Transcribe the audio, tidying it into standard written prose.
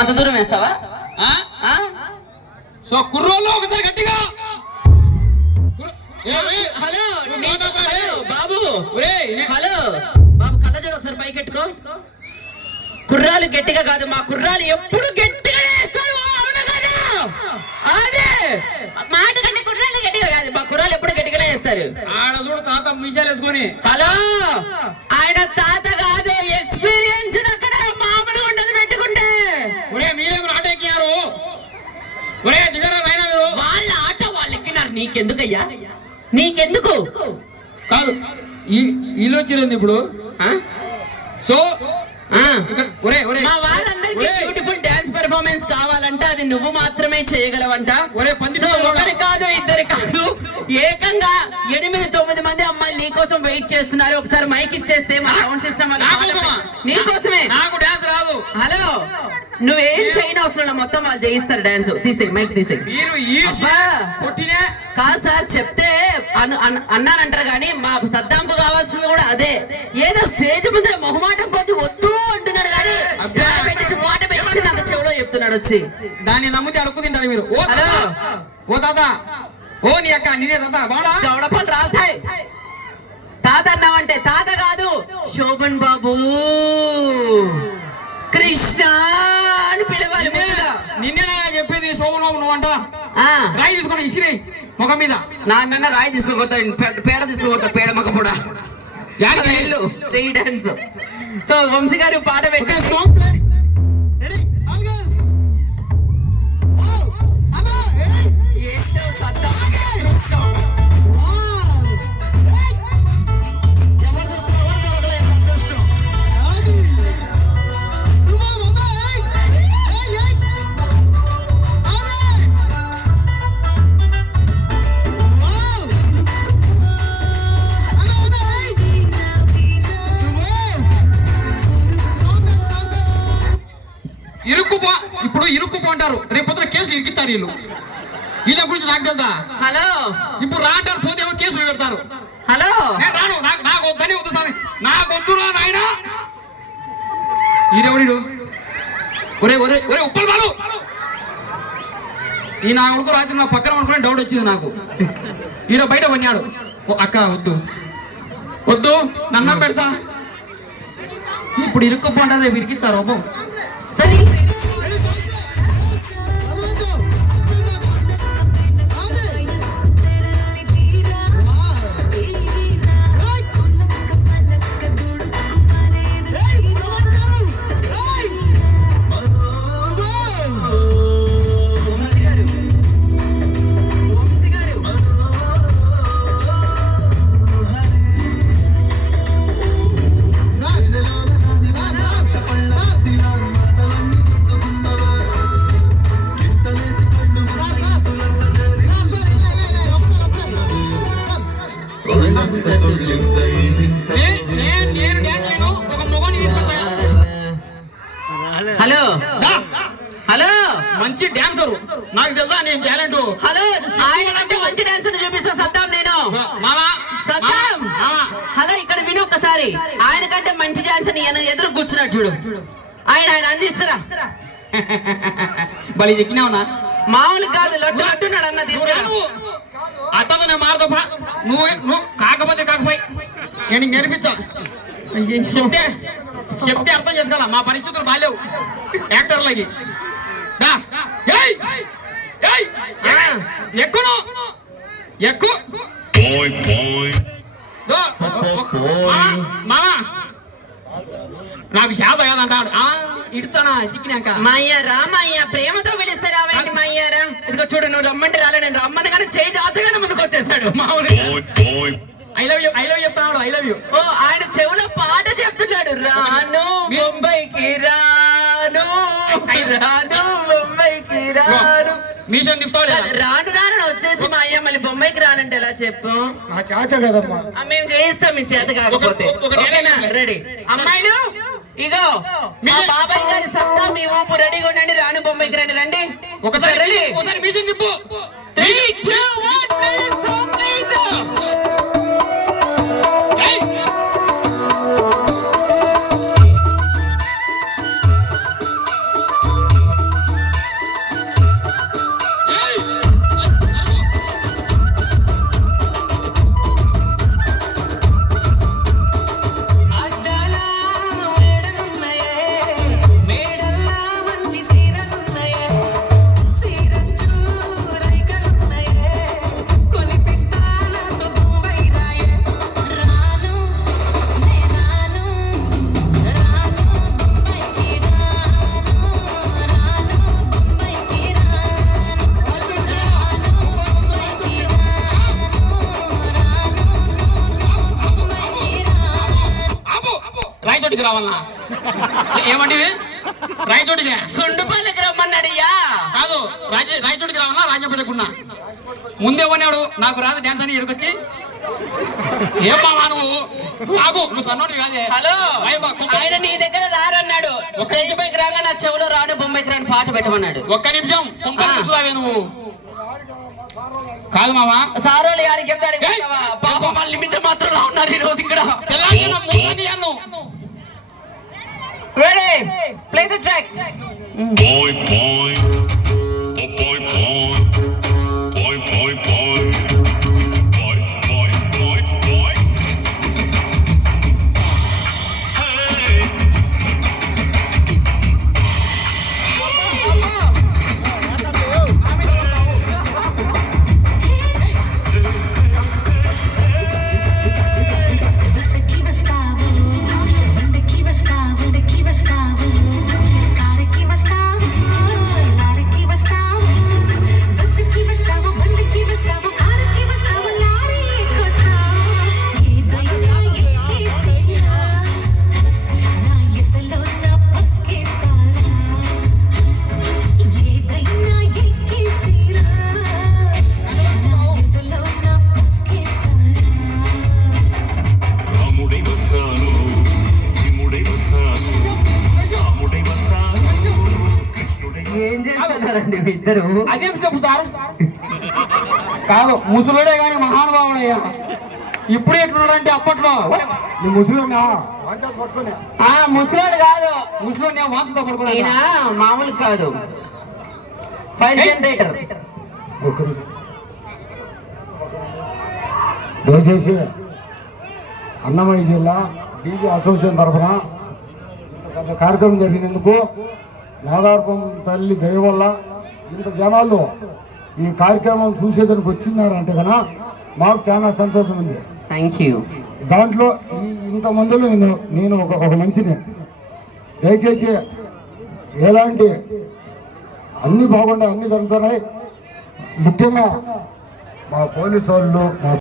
అంత దూరం వేస్తావా? సో కుర్రోళ్ళు ఒకసారి గట్టిగా హలో బాబు, హలో బాబు, కళ్ళజోడు ఒకసారి పైకెట్టుకో. కుర్రాలు గట్టిగా కాదు, మా కుర్రాలు ఎప్పుడు గట్టిగా వేస్తారు. అదే మాట కంటే కుర్రాలు గట్టిగా కాదు, మా కుర్రాలు ఎప్పుడు గట్టిగానే వేస్తారు. ఆడ చూడు తాత మిషాలు వేసుకొని. హలో, ఆయన తాత కాదు, ఎక్స్పీరియన్స్ అక్కడ మామూలుగా ఉండదు పెట్టుకుంటే. ఒరే మీరేమో ఆట ఎక్కినారు, ఒరే దిగరా నాయనా మీరు. వాళ్ళ ఆట వాళ్ళు ఎక్కినారు, నీకెందుకయ్యా? నీకెందుకు కాదు వీళ్ళు వచ్చింది ఇప్పుడు. సో మా వాళ్ళందరికీ బ్యూటిఫుల్ డాన్స్ పెర్ఫార్మెన్స్ కావాలంటే అది నువ్వు మాత్రమే చేయగలవంట. ఒకరి కాదు, ఇద్దరు కాదు, ఏకంగా 8-9 మంది అమ్మాయిలు నీకోసం వెయిట్ చేస్తున్నారు. ఒకసారి మైక్ ఇచ్చేస్తే మా సౌండ్ సిస్టమ్ నీకోసమే. నాకు డాన్స్ రాదు. హలో, నువ్వేం చేయని అవసరం, మొత్తం వాళ్ళు చేయిస్తారు డాన్స్. తీసేయి, మైక్ తీసేయి. కాదు సార్, చెప్తే అన్నానంటారు కానీ మా సద్దాంపు కావాల్సింది కూడా అదే. ఏదో స్టేజ్ ముందర మొహమాటం కొద్ది వద్దు అంటున్నాడు కానీ మాట పెట్టి అంత చెవులో చెప్తున్నాడు వచ్చి. దాన్ని నమ్మితే అడుగు తింటారు మీరు. హలో ఓ తాత, ఓ నీ అక్క నేనే తాత బాగా చౌడపలు రాల్తాయి. తాత అన్నావంటే తాత కాదు, శోభన్ బాబు, కృష్ణ అని పిలవాలి. నిన్నే చెప్పేది శోభన్ బాబు నువ్వంట. రాయి తీసుకుని ఇసిరి ముఖం మీద. నాన్న రాయి తీసుకోకూడదు, పేడ తీసుకోకూడదు, పేడ మొక్క కూడా వెళ్ళు చెయ్యి డాన్స్. సో వంశీ గారు పాట పెట్టే ఇప్పుడు ఇరుక్కుపో అంటారు, రేపు పొద్దున కేసులు ఇరికిస్తారు వీళ్ళు. వీళ్ళ గురించి నాకు తెలుదా? హలో, ఇప్పుడు రాంటారు, పోతే ఏమో కేసులు పెడతారు. హలో, నేను రాను, నాకు వద్దని వద్దు స్వామి, నాకు వద్దురా నాయన. ఈడెవడు? ఒరే ఒరే ఒరే ఉప్పల్ బాలు, ఈ నా కొడుకు రాత్రి నా పక్కన అనుకునే డౌట్ వచ్చింది నాకు. ఈడ బయట పన్నాడు. అక్క వద్దు వద్దు, నన్నం పెడతా. ఇప్పుడు ఇరుక్కుపోంటారు, రేపు ఇరికిస్తారు. అబ్బో సరే. హలో హలో, మంచి డాన్సర్ నాకు తెలుసా, నేను టాలెంట్. హలో, ఆయన కంటే మంచి డాన్సర్ చూపిస్తా సద్దాం నేను. సద్దాం, హలో ఇక్కడ విను ఒక్కసారి. ఆయన కంటే మంచి డాన్సర్ ఎదురు కూర్చున్నాడు చూడు. ఆయన అందిస్తారా? బలి ఎక్కినావునా? మామూలు కాదు, లడ్డు లడ్డున్నాడు అన్న. తీసుకురా అతను నేను మారుతా. నువ్వు కాకపోతే కాకపోయి నేను నేర్పించా. చెప్తే అర్థం చేసుకోవాలా, మా పరిస్థితులు బాగాలేవు యాక్టర్లకి. ఎక్కును ఎక్కు మామా, నాకు శాత కాదంటాడు. ఇడుతానా సిక్కినాక. మాయ్యారా మాయ్యా, ప్రేమతో పిలుస్తారా మాయ్యారా? ఇదిగో చూడు, నువ్వు రమ్మంటే రాలే, నేను రమ్మని కానీ చేయి దాచగానే ముందుకు వచ్చేస్తాడు. మామూలుగా ఐ లవ్ యూ చెప్తున్నాడు. I love you. ఓ, ఆయన చెవులో పాట చెప్తున్నాడు. రాను ముంబైకి రాను, రాను ముంబైకి రాను. మీషన్ తిప్పుతాడు. రాను రాను వచ్చేసి మా అయ్య మళ్ళీ బొంబాయికి రానంటే ఎలా చెప్పు? నా చేత కదమ్మా, మేము చేయిస్తాం మీ చేత కాకపోతే. రెడీ అమ్మాయిలు, ఇగో మా బాబాయ్ గారి సత్తా, మీ ఊపు రెడీగా ఉండండి. రాను బొంబాయికి రండి. రండి ఒకసారి రెడీ, ఒకసారి మీషన్ తిప్పు. 3, 2, 1 ప్లీజ్. రావాలనా? ఏమండి రాయచోటికి? సుండుపల్లికి రమ్మన్నాడయ్యా. కాదు, రాయచోటికి రావాలా రాజపేటకున్నా? ముందే కొన్నాడు నాకు రాదు డాన్స్ అని ఎడుకొచ్చి ఏమ్మా నువ్వు ఆగు, నువ్వు సన్నోడు కాదే. హలో, ఆయన నీ దగ్గర రారన్నాడు. స్టేజ్ పైకి రాగా నా చెవులో రాడు బొంబాయికి రాని పాట పెట్టమన్నాడు. ఒక్క నిమిషం కూర్చోవే నువ్వు. కాదు మావా, సారోలు ఆడికి చెప్తాడు. పాపం వాళ్ళ లిమిట్ మాత్రం ఉన్నారు ఈ రోజు ఇక్కడ. Ready? Play the track. Boy, boy, oh boy, boy, boy, boy, boy, boy, boy, boy, boy. Hey. ఏం చేస్తున్నారండి మీ ఇద్దరు? అదేం చెప్పు సార్. కాదు, ముసలుడే కానీ మహానుభావుడయ్యా. ఇప్పుడు ఎట్లున్నాడంటే అప్పట్లో ముసలినా ముసలోడు కాదు, ముసలు వాంతుతో ఈయన పడుకున్నా. మామూలు కాదు, ఫైర్ జనరేటర్. దయచేసి అన్నమయ్య జిల్లా డీజీ అసోసియేషన్ తరఫున పెద్ద కార్యక్రమం జరిగినందుకు నాగార్పం తల్లి దయ వల్ల ఇంత జనాలు ఈ కార్యక్రమం చూసేదానికి వచ్చినారంటే కన్నా మాకు చాలా సంతోషం ఉంది. Thank you. దాంట్లో ఇంతమందిలో నేను ఒక మంచిని. దయచేసి ఎలాంటి అన్ని బాగున్నాయి, అన్ని జరుగుతున్నాయి. ముఖ్యంగా మా పోలీసు వాళ్ళు, మా